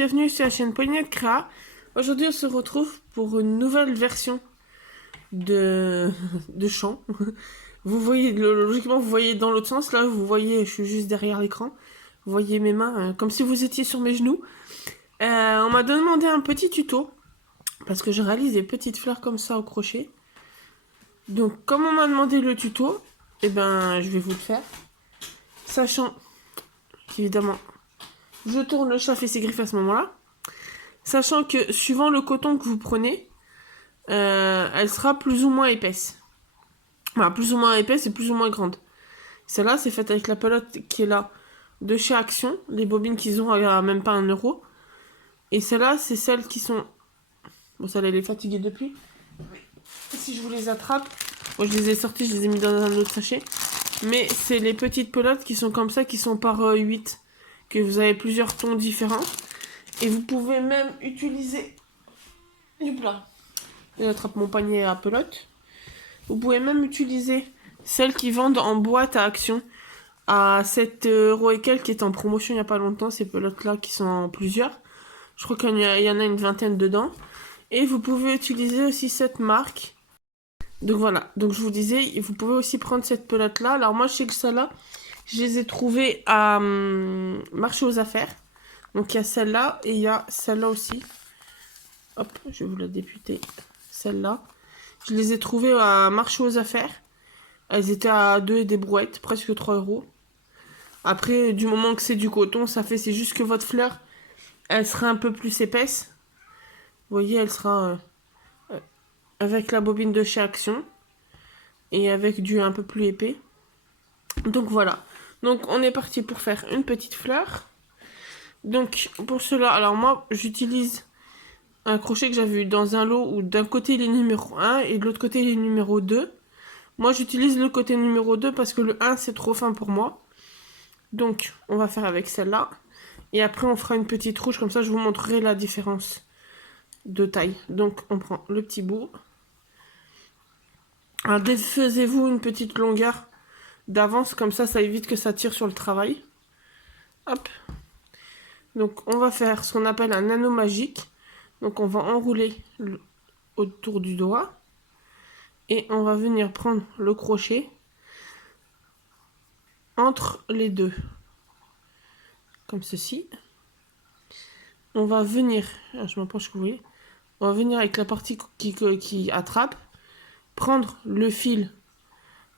bienvenue sur la chaîne Paulinette Créa. Aujourd'hui on se retrouve pour une nouvelle version de chant. Vous voyez, logiquement vous voyez dans l'autre sens, là vous voyez, je suis juste derrière l'écran. Vous voyez mes mains comme si vous étiez sur mes genoux. On m'a demandé un petit tuto, parce que je réalise des petites fleurs comme ça au crochet. Donc comme on m'a demandé le tuto, eh ben je vais vous le faire. Sachant qu'évidemment, je tourne le chat fait ses griffes à ce moment-là. Sachant que suivant le coton que vous prenez, elle sera plus ou moins épaisse. Enfin, plus ou moins épaisse et plus ou moins grande. Celle-là, c'est faite avec la pelote qui est là de chez Action. Les bobines qu'ils ont à même pas 1 euro. Et celles-là, c'est celles qui sont... Bon, celle-là, elle est fatiguée depuis. Si je vous les attrape... Moi, je les ai sorties, je les ai mis dans un autre sachet. Mais c'est les petites pelotes qui sont comme ça, qui sont par 8. Que vous avez plusieurs tons différents. Et vous pouvez même utiliser... Hop, j'attrape mon panier à pelote. Vous pouvez même utiliser celles qui vendent en boîte à Action à 7 € et quelques, qui est en promotion il n'y a pas longtemps. Ces pelotes-là qui sont en plusieurs. Je crois qu'il y en a une vingtaine dedans. Et vous pouvez utiliser aussi cette marque. Donc voilà. Donc je vous disais, vous pouvez aussi prendre cette pelote-là. Alors moi, je sais que celle-là, je les ai trouvées à Marché aux Affaires. Donc il y a celle-là et il y a celle-là aussi. Hop, je vais vous la députer. Celle-là. Je les ai trouvées à Marché aux Affaires. Elles étaient à 2 et des brouettes, presque 3 €. Après, du moment que c'est du coton, c'est juste que votre fleur, elle sera un peu plus épaisse. Vous voyez, elle sera avec la bobine de chez Action. Et avec du un peu plus épais. Donc voilà. Donc on est parti pour faire une petite fleur. Donc pour cela, alors moi, j'utilise un crochet que j'avais eu dans un lot où d'un côté il est numéro 1 et de l'autre côté il est numéro 2. Moi j'utilise le côté numéro 2 parce que le 1 c'est trop fin pour moi. Donc on va faire avec celle-là. Et après on fera une petite rouge, comme ça je vous montrerai la différence de taille. Donc on prend le petit bout. Alors défaisez-vous une petite longueur d'avance, comme ça évite que ça tire sur le travail. Hop. Donc on va faire ce qu'on appelle un anneau magique. Donc on va enrouler autour du doigt. Et on va venir prendre le crochet entre les deux. Comme ceci. On va venir, je m'approche que vous voyez. On va venir avec la partie qui attrape. Prendre le fil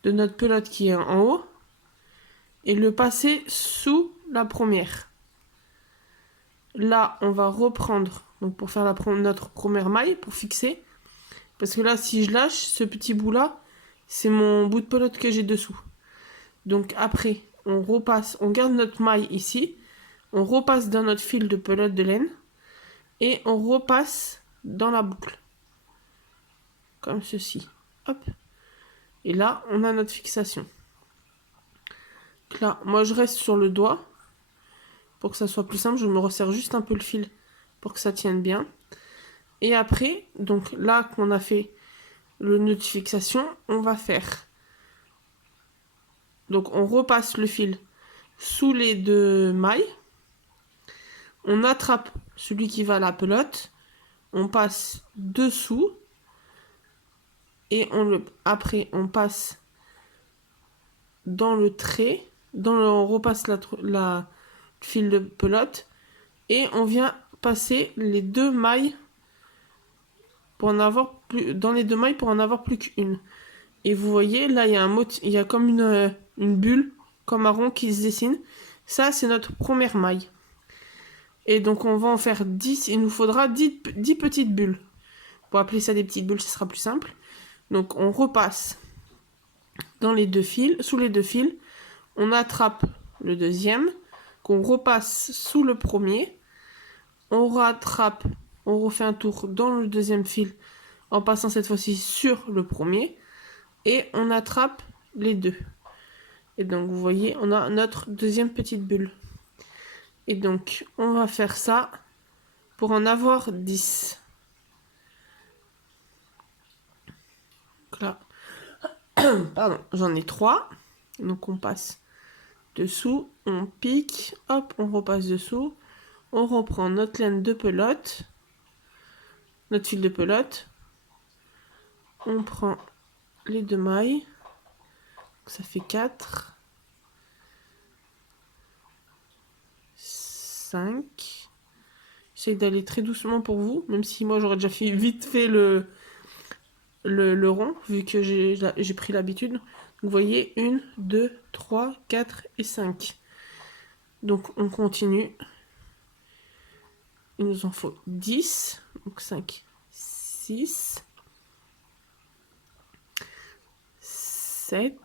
de notre pelote qui est en haut. Et le passer sous la première. Là, on va reprendre, donc pour faire notre première maille, pour fixer. Parce que là, si je lâche, ce petit bout-là, c'est mon bout de pelote que j'ai dessous. Donc après, on repasse, on garde notre maille ici. On repasse dans notre fil de pelote de laine. Et on repasse dans la boucle. Comme ceci. Hop. Et là, on a notre fixation. Donc là, moi, je reste sur le doigt. Pour que ça soit plus simple, je me resserre juste un peu le fil pour que ça tienne bien. Et après, donc là qu'on a fait le nœud de fixation, on va faire... Donc on repasse le fil sous les deux mailles. On attrape celui qui va à la pelote. On passe dessous. Et après, on passe dans le trait. On repasse la fil de pelote. Et on vient passer les deux mailles pour en avoir plus, dans les deux mailles pour en avoir plus qu'une. Et vous voyez, là, il y a comme une bulle, comme un rond qui se dessine. Ça, c'est notre première maille. Et donc, on va en faire 10. Il nous faudra 10 petites bulles. Pour appeler ça des petites bulles, ce sera plus simple. Donc, on repasse dans les deux fils, sous les deux fils. On attrape le deuxième, qu'on repasse sous le premier. On rattrape, on refait un tour dans le deuxième fil, en passant cette fois-ci sur le premier. Et on attrape les deux. Et donc, vous voyez, on a notre deuxième petite bulle. Et donc, on va faire ça pour en avoir 10. Donc là, pardon, j'en ai 3. Donc, on passe dessous, on pique, hop, on repasse dessous, On reprend notre laine de pelote, notre fil de pelote. On prend les 2 mailles. Ça fait 4, 5. J'essaie d'aller très doucement pour vous, même si moi j'aurais déjà vite fait le rond, vu que j'ai pris l'habitude. Vous voyez, 1, 2, 3, 4 et 5. Donc on continue. Il nous en faut 10. Donc 5, 6, 7,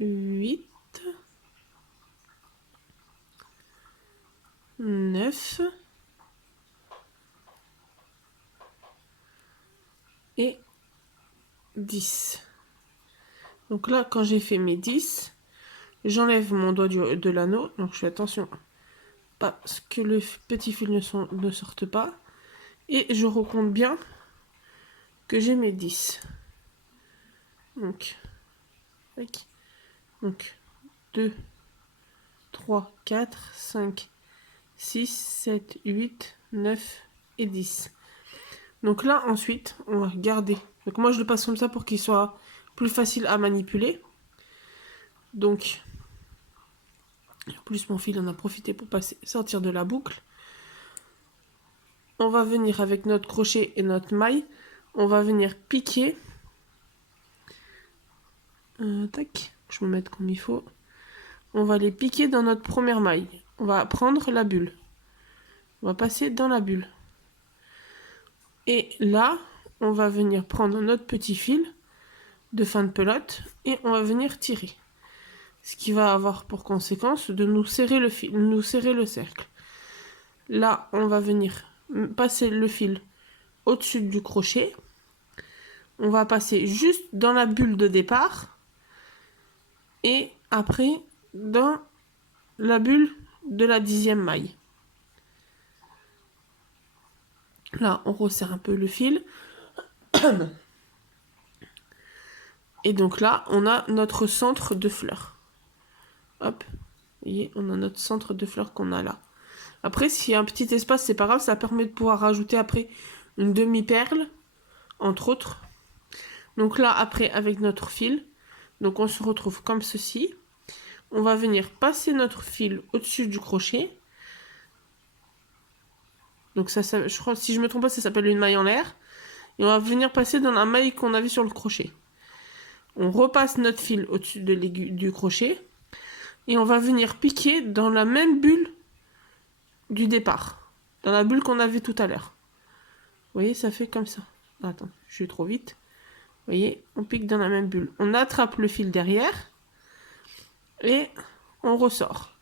8, 9 et 10. Donc là, quand j'ai fait mes 10, j'enlève mon doigt de l'anneau. Donc je fais attention, parce que le petit fil ne sorte pas. Et je recompte bien que j'ai mes 10. Donc 2, 3, 4, 5, 6, 7, 8, 9 et 10. Donc là, ensuite, on va garder. Donc moi, je le passe comme ça pour qu'il soit plus facile à manipuler. Donc, en plus, mon fil en a profité pour sortir de la boucle. On va venir avec notre crochet et notre maille. On va venir piquer. Tac, je me mets comme il faut. On va les piquer dans notre première maille. On va prendre la bulle. On va passer dans la bulle. Et là, on va venir prendre notre petit fil de fin de pelote et on va venir tirer. Ce qui va avoir pour conséquence de nous serrer le fil, nous serrer le cercle. Là, on va venir passer le fil au-dessus du crochet. On va passer juste dans la bulle de départ et après dans la bulle de la 10e maille. Là, on resserre un peu le fil. Et donc là, on a notre centre de fleurs. Hop, vous voyez, on a notre centre de fleurs qu'on a là. Après, s'il y a un petit espace, c'est pas grave, ça permet de pouvoir rajouter après une demi-perle, entre autres. Donc là, après, avec notre fil, donc on se retrouve comme ceci. On va venir passer notre fil au-dessus du crochet. Donc ça, je crois, si je me trompe pas, ça s'appelle une maille en l'air. Et on va venir passer dans la maille qu'on avait sur le crochet. On repasse notre fil au-dessus du crochet. Et on va venir piquer dans la même bulle du départ. Dans la bulle qu'on avait tout à l'heure. Vous voyez, ça fait comme ça. Attends, je suis trop vite. Vous voyez, on pique dans la même bulle. On attrape le fil derrière. Et on ressort.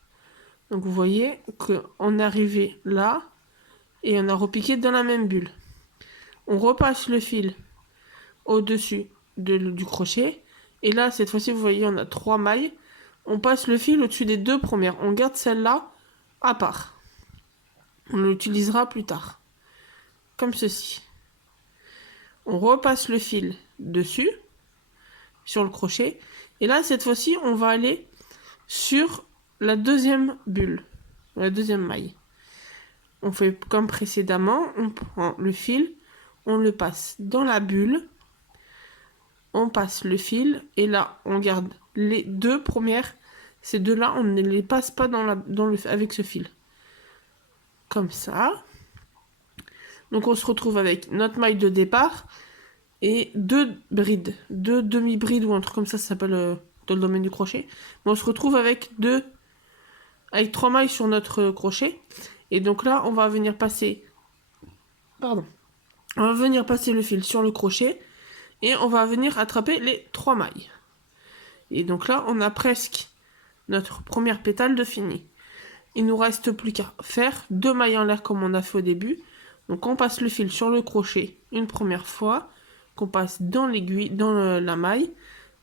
Donc vous voyez qu'on est arrivé là. Et on a repiqué dans la même bulle. On repasse le fil au-dessus du crochet. Et là, cette fois-ci, vous voyez, on a 3 mailles. On passe le fil au-dessus des 2 premières. On garde celle-là à part. On l'utilisera plus tard. Comme ceci. On repasse le fil dessus, sur le crochet. Et là, cette fois-ci, on va aller sur la 2e bulle, la 2e maille. On fait comme précédemment, on prend le fil, on le passe dans la bulle, on passe le fil, et là, on garde les 2 premières. Ces 2-là, on ne les passe pas avec ce fil. Comme ça. Donc, on se retrouve avec notre maille de départ et 2 brides, 2 demi-brides ou un truc comme ça s'appelle dans le domaine du crochet. Mais on se retrouve avec 3 mailles sur notre crochet. Et donc là, on va venir passer... Pardon. On va venir passer le fil sur le crochet. Et on va venir attraper les 3 mailles. Et donc là, on a presque notre première pétale de fini. Il nous reste plus qu'à faire 2 mailles en l'air comme on a fait au début. Donc on passe le fil sur le crochet une première fois. Qu'on passe dans l'aiguille, dans la maille.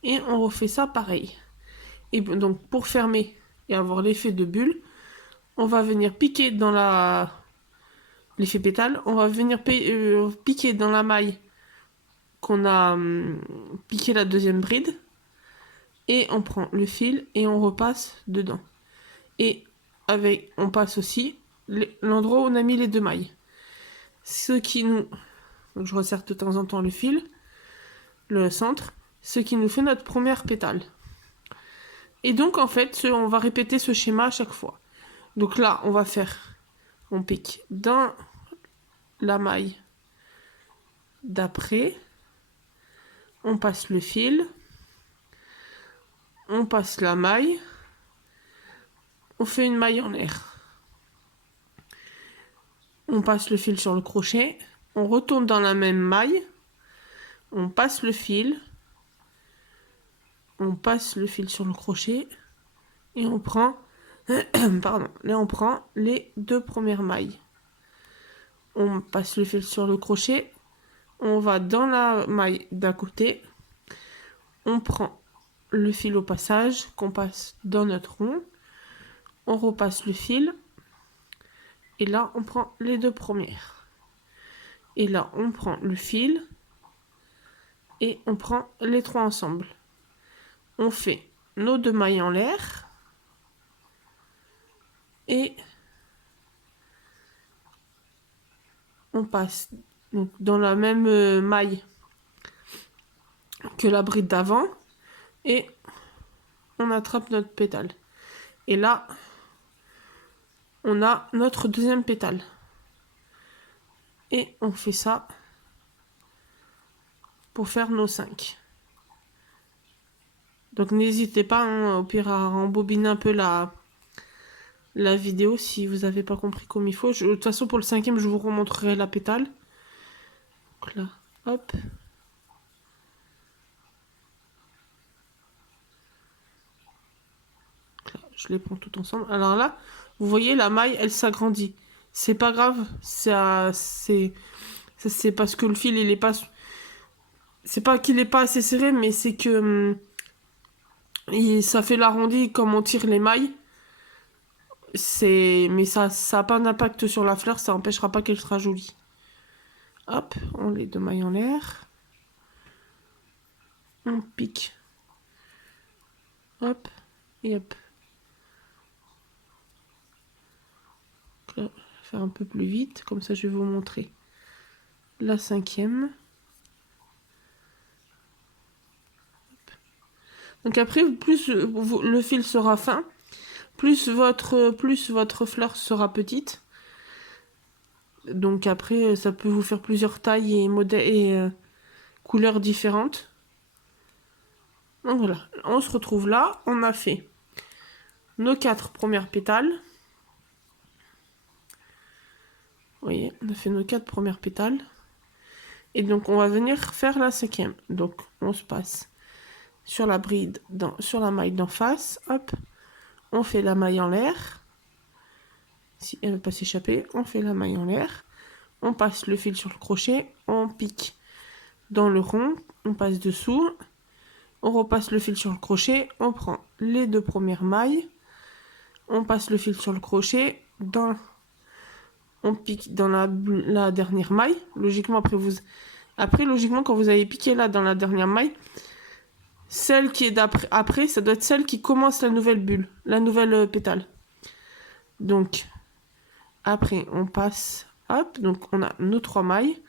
Et on refait ça pareil. Et donc pour fermer et avoir l'effet de bulle, on va venir piquer dans l'effet pétale. On va venir piquer dans la maille qu'on a piqué la deuxième bride. Et on prend le fil et on repasse dedans. Et on passe aussi l'endroit où on a mis les 2 mailles. Ce qui nous... Donc je resserre de temps en temps le fil, le centre, ce qui nous fait notre première pétale. Et donc en fait, on va répéter ce schéma à chaque fois. Donc là, on pique dans la maille d'après, on passe le fil, on passe la maille, on fait une maille en l'air. On passe le fil sur le crochet, on retourne dans la même maille, on passe le fil sur le crochet et on prend pardon, là on prend les 2 premières mailles. On passe le fil sur le crochet, on va dans la maille d'à côté, on prend le fil au passage qu'on passe dans notre rond, on repasse le fil et là on prend les 2 premières. Et là on prend le fil et on prend les 3 ensemble. On fait nos 2 mailles en l'air et on passe donc dans la même maille que la bride d'avant et on attrape notre pétale. Et là, on a notre deuxième pétale. Et on fait ça pour faire nos 5. Donc n'hésitez pas, hein, au pire, à rembobiner un peu la vidéo si vous n'avez pas compris comme il faut. De toute façon, pour le 5e, je vous remontrerai la pétale. Donc là, hop. Là, je les prends tout ensemble. Alors là, vous voyez, la maille, elle s'agrandit. C'est pas grave, c'est parce que le fil, il est pas... C'est pas qu'il est pas assez serré, mais c'est que ça fait l'arrondi comme on tire les mailles. Mais ça n'a pas d'impact sur la fleur, ça n'empêchera pas qu'elle sera jolie. Hop, on les 2 mailles en l'air. On pique. Hop, et hop. Donc là, je vais faire un peu plus vite, comme ça je vais vous montrer la 5e. Donc après, plus le fil sera fin, plus votre fleur sera petite. Donc après, ça peut vous faire plusieurs tailles et couleurs différentes. Donc voilà, on se retrouve là. On a fait nos 4 premières pétales. Vous voyez, on a fait nos 4 premières pétales. Et donc on va venir faire la 5e. Donc on se passe sur la bride, sur la maille d'en face, hop, on fait la maille en l'air. Si elle ne veut pas s'échapper, on fait la maille en l'air. On passe le fil sur le crochet, on pique dans le rond, on passe dessous, on repasse le fil sur le crochet, on prend les 2 premières mailles, on passe le fil sur le crochet, on pique dans la dernière maille. Logiquement, logiquement, quand vous avez piqué là dans la dernière maille, celle qui est après, ça doit être celle qui commence la nouvelle bulle, la nouvelle pétale. Donc, après, on passe, hop, donc on a nos 3 mailles,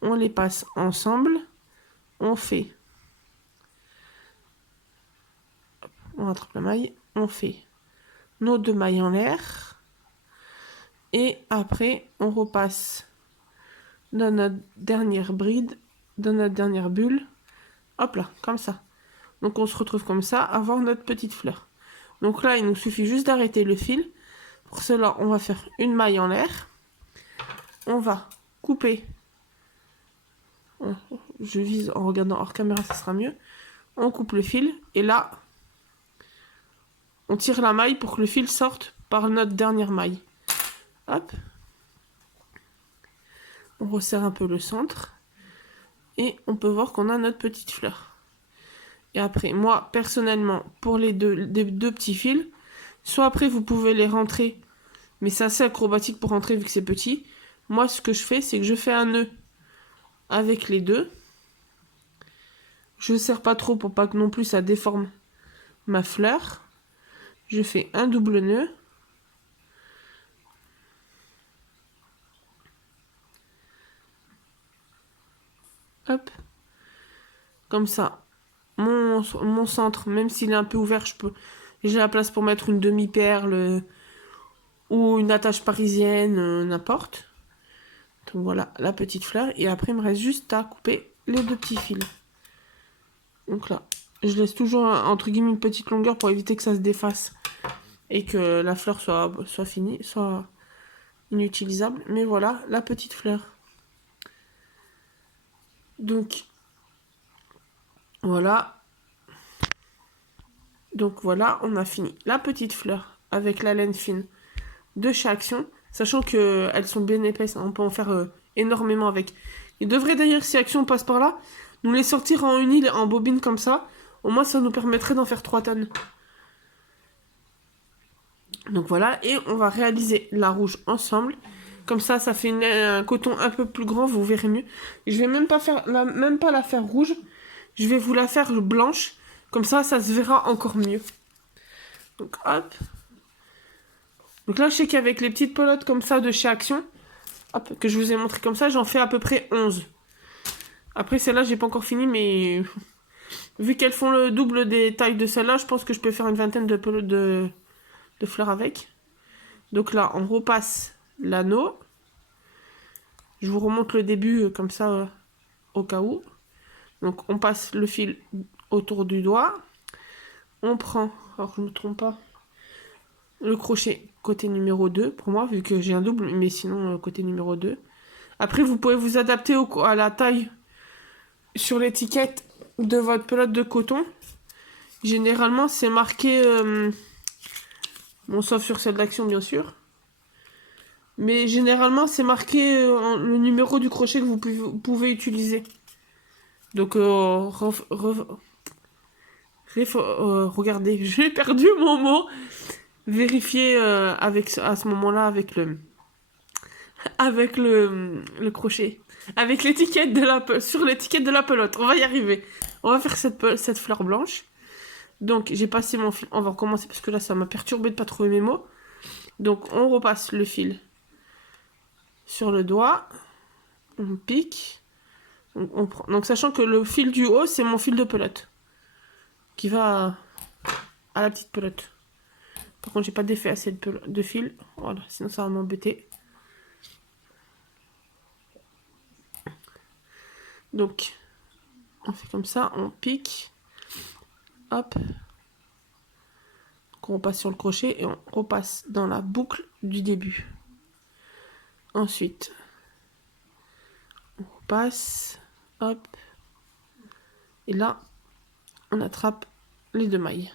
on les passe ensemble, on fait, hop, on rattrape la maille, on fait nos 2 mailles en l'air, et après, on repasse dans notre dernière bride, dans notre dernière bulle, hop là, comme ça. Donc on se retrouve comme ça, à avoir notre petite fleur. Donc là, il nous suffit juste d'arrêter le fil. Pour cela, on va faire une maille en l'air. On va couper. Je vise en regardant hors caméra, ça sera mieux. On coupe le fil et là, on tire la maille pour que le fil sorte par notre dernière maille. Hop. On resserre un peu le centre et on peut voir qu'on a notre petite fleur. Et après, moi, personnellement, pour les deux petits fils, soit après, vous pouvez les rentrer, mais c'est assez acrobatique pour rentrer vu que c'est petit. Moi, ce que je fais, c'est que je fais un nœud avec les 2. Je serre pas trop pour pas que non plus ça déforme ma fleur. Je fais un double nœud. Hop. Comme ça. Mon centre, même s'il est un peu ouvert, j'ai la place pour mettre une demi-perle ou une attache parisienne, n'importe. Donc voilà, la petite fleur. Et après, il me reste juste à couper les deux petits fils. Donc là, je laisse toujours, entre guillemets, une petite longueur pour éviter que ça se défasse. Et que la fleur soit finie, soit inutilisable. Mais voilà, la petite fleur. Donc, voilà. Donc voilà, on a fini la petite fleur avec la laine fine de chez Action. Sachant qu'elles sont bien épaisses, hein, on peut en faire énormément avec. Il devrait d'ailleurs, si Action passe par là, nous les sortir en une île, en bobine comme ça. Au moins, ça nous permettrait d'en faire 3 tonnes. Donc voilà, et on va réaliser la rouge ensemble. Comme ça fait un coton un peu plus grand, vous verrez mieux. Je vais même pas la faire rouge. Je vais vous la faire blanche. Comme ça se verra encore mieux. Donc hop. Donc là, je sais qu'avec les petites pelotes comme ça de chez Action, hop, que je vous ai montré comme ça, j'en fais à peu près 11. Après, celle-là, j'ai pas encore fini, mais vu qu'elles font le double des tailles de celle-là, je pense que je peux faire une vingtaine de pelotes de fleurs avec. Donc là, on repasse l'anneau. Je vous remonte le début comme ça au cas où. Donc on passe le fil autour du doigt. On prend, alors je ne me trompe pas, le crochet côté numéro 2 pour moi, vu que j'ai un double, mais sinon côté numéro 2. Après, vous pouvez vous adapter à la taille sur l'étiquette de votre pelote de coton. Généralement, c'est marqué, bon, sauf sur celle d'Action, bien sûr. Mais généralement, c'est marqué le numéro du crochet que vous pouvez utiliser. Donc, regardez, j'ai perdu mon mot. Vérifiez à ce moment-là avec le crochet. Avec l'étiquette sur l'étiquette de la pelote. On va y arriver. On va faire cette fleur blanche. Donc, j'ai passé mon fil. On va recommencer parce que là, ça m'a perturbé de pas trouver mes mots. Donc, on repasse le fil sur le doigt. On pique. On prend. Donc, sachant que le fil du haut, c'est mon fil de pelote. Qui va à la petite pelote. Par contre, j'ai pas d'effet assez de fil. Voilà, sinon ça va m'embêter. Donc, on fait comme ça, on pique. Hop. Donc on passe sur le crochet et on repasse dans la boucle du début. Ensuite, on repasse. Hop. Et là, on attrape les deux mailles.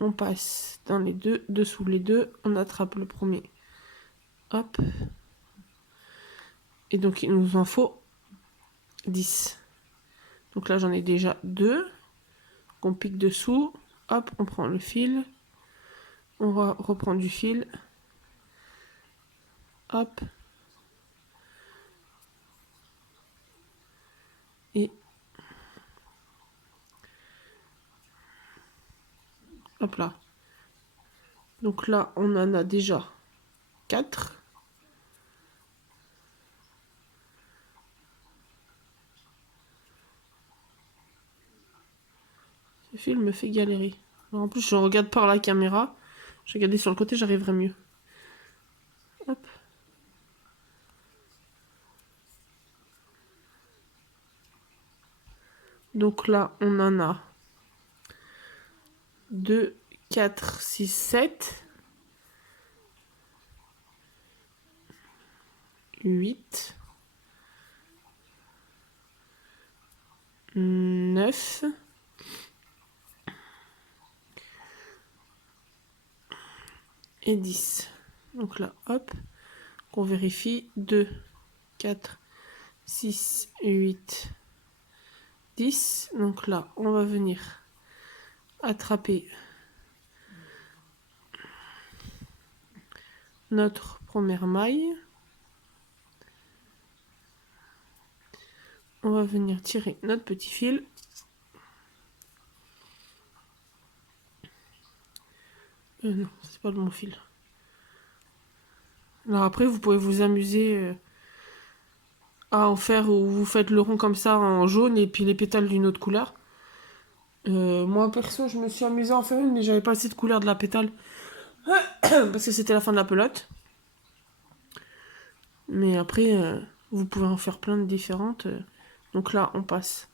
On passe dans les deux, dessous les deux. On attrape le premier. Hop. Et donc, il nous en faut 10. Donc là, j'en ai déjà 2. On pique dessous. Hop, on prend le fil. On va reprendre du fil. Hop. Et hop là. Donc là, on en a déjà 4. Ce fil me fait galérer. Alors en plus, je regarde par la caméra. Je vais regarder sur le côté, j'arriverai mieux. Hop. Donc là, on en a 2, 4, 6, 7. 8. 9. Et 10. Donc là, hop. On vérifie. 2, 4, 6, 8, 10. Donc là, on va venir attraper notre première maille. on va venir tirer notre petit fil. Non, c'est pas le bon fil. Alors après, vous pouvez vous amuser à en faire où vous faites le rond comme ça en jaune et puis les pétales d'une autre couleur. Moi perso, je me suis amusée à en faire une, mais j'avais pas assez de couleur de la pétale parce que c'était la fin de la pelote. Mais après, vous pouvez en faire plein de différentes. Donc là, on passe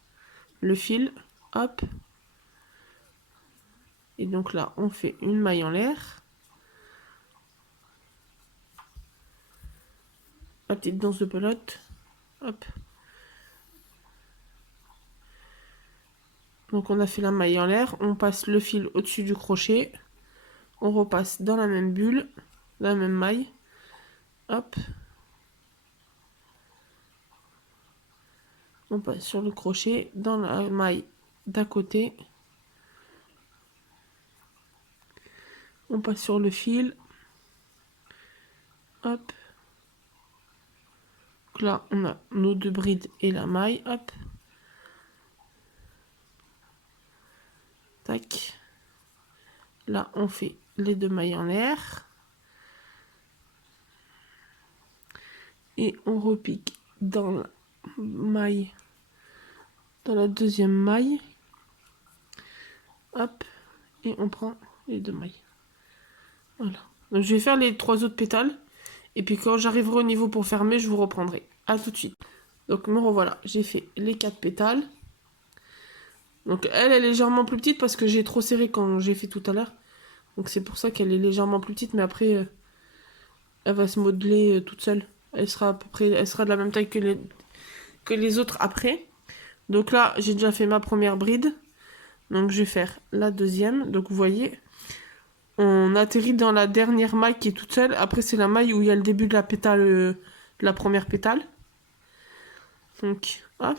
le fil, hop. Et donc là, on fait une maille en l'air. La petite danse de pelote, hop. Donc on a fait la maille en l'air, on passe le fil au-dessus du crochet. On repasse dans la même bulle, la même maille, hop. On passe sur le crochet, dans la maille d'à côté. On passe sur le fil, hop. Donc là, on a nos deux brides et la maille, hop. Tac. Là, on fait les deux mailles en l'air. Et on repique dans la maille, dans la deuxième maille. Hop. Et on prend les deux mailles. Voilà. Donc je vais faire les 3 autres pétales. Et puis quand j'arriverai au niveau pour fermer, je vous reprendrai. A tout de suite. Donc me revoilà. J'ai fait les 4 pétales. Donc elle est légèrement plus petite parce que j'ai trop serré quand j'ai fait tout à l'heure. Donc c'est pour ça qu'elle est légèrement plus petite. Mais après, elle va se modeler toute seule. Elle sera à peu près, elle sera de la même taille que les autres après. Donc là, j'ai déjà fait ma première bride. Donc je vais faire la deuxième. Donc vous voyez, on atterrit dans la dernière maille qui est toute seule. Après, c'est la maille où il y a le début de la pétale, de la première pétale. Donc, hop.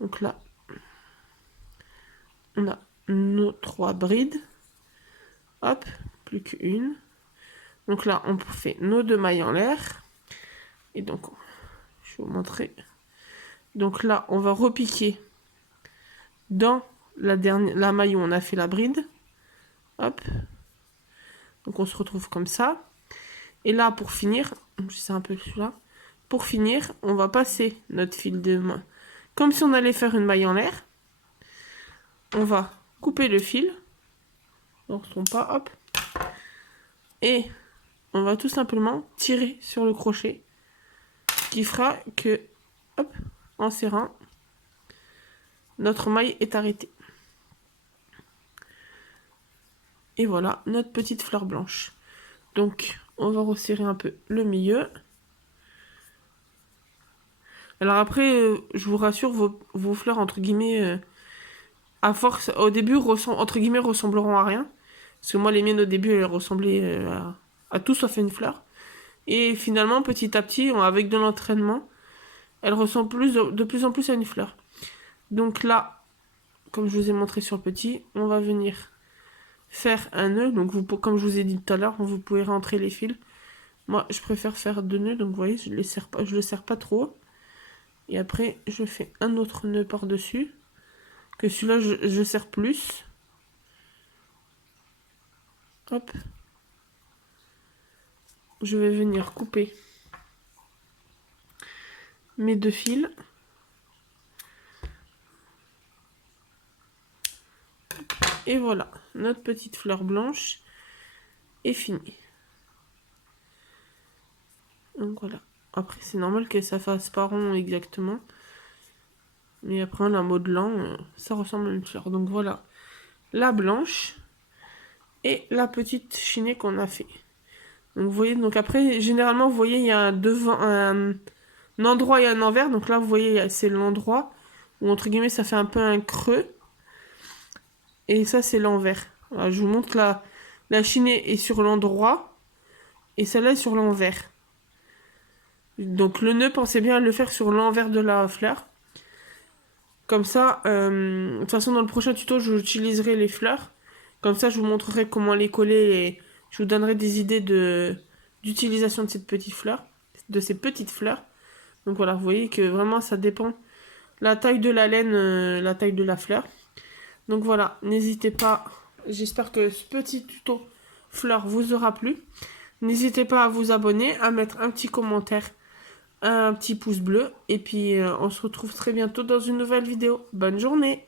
Donc là, on a nos 3 brides. Hop, plus qu'une. Donc là, on fait nos 2 mailles en l'air. Et donc, je vais vous montrer. Donc là, on va repiquer dans la maille où on a fait la bride. Hop. Donc on se retrouve comme ça. Et là, pour finir, c'est un peu celui-là. Pour finir, on va passer notre fil de main. Comme si on allait faire une maille en l'air. On va couper le fil. On ne se trompe pas, hop. Et on va tout simplement tirer sur le crochet. Qui fera que, hop, en serrant, notre maille est arrêtée. Et voilà, notre petite fleur blanche. Donc, on va resserrer un peu le milieu. Alors après, je vous rassure, vos fleurs, entre guillemets, à force, au début, entre guillemets, ressembleront à rien. Parce que moi, les miennes, au début, elles ressemblaient à tout sauf une fleur. Et finalement, petit à petit, avec de l'entraînement, elles ressemblent de plus en plus à une fleur. Donc là, comme je vous ai montré sur le petit, on va venir faire un nœud. Donc comme je vous ai dit tout à l'heure, vous pouvez rentrer les fils. Moi, je préfère faire 2 nœuds. Donc vous voyez, je le serre pas trop. Et après, je fais un autre nœud par-dessus. Que celui-là, je serre plus. Hop. Je vais venir couper mes 2 fils. Et voilà, notre petite fleur blanche est finie. Donc voilà. Après, c'est normal que ça fasse pas rond exactement. Mais après, en la modelant, ça ressemble à une fleur. Donc voilà, la blanche et la petite chinée qu'on a fait. Donc vous voyez, donc après, généralement, vous voyez, il y a un endroit et un envers. Donc là, vous voyez, c'est l'endroit où, entre guillemets, ça fait un peu un creux. Et ça, c'est l'envers. Voilà, je vous montre que la chinée est sur l'endroit et celle-là est sur l'envers. Donc le nœud, pensez bien à le faire sur l'envers de la fleur. Comme ça, de toute façon, dans le prochain tuto, j'utiliserai les fleurs. Comme ça, je vous montrerai comment les coller et je vous donnerai des idées d'utilisation de cette petite fleur, de ces petites fleurs. Donc voilà, vous voyez que vraiment ça dépend la taille de la laine, la taille de la fleur. Donc voilà, n'hésitez pas, j'espère que ce petit tuto fleur vous aura plu. N'hésitez pas à vous abonner, à mettre un petit commentaire, un petit pouce bleu. Et puis on se retrouve très bientôt dans une nouvelle vidéo. Bonne journée!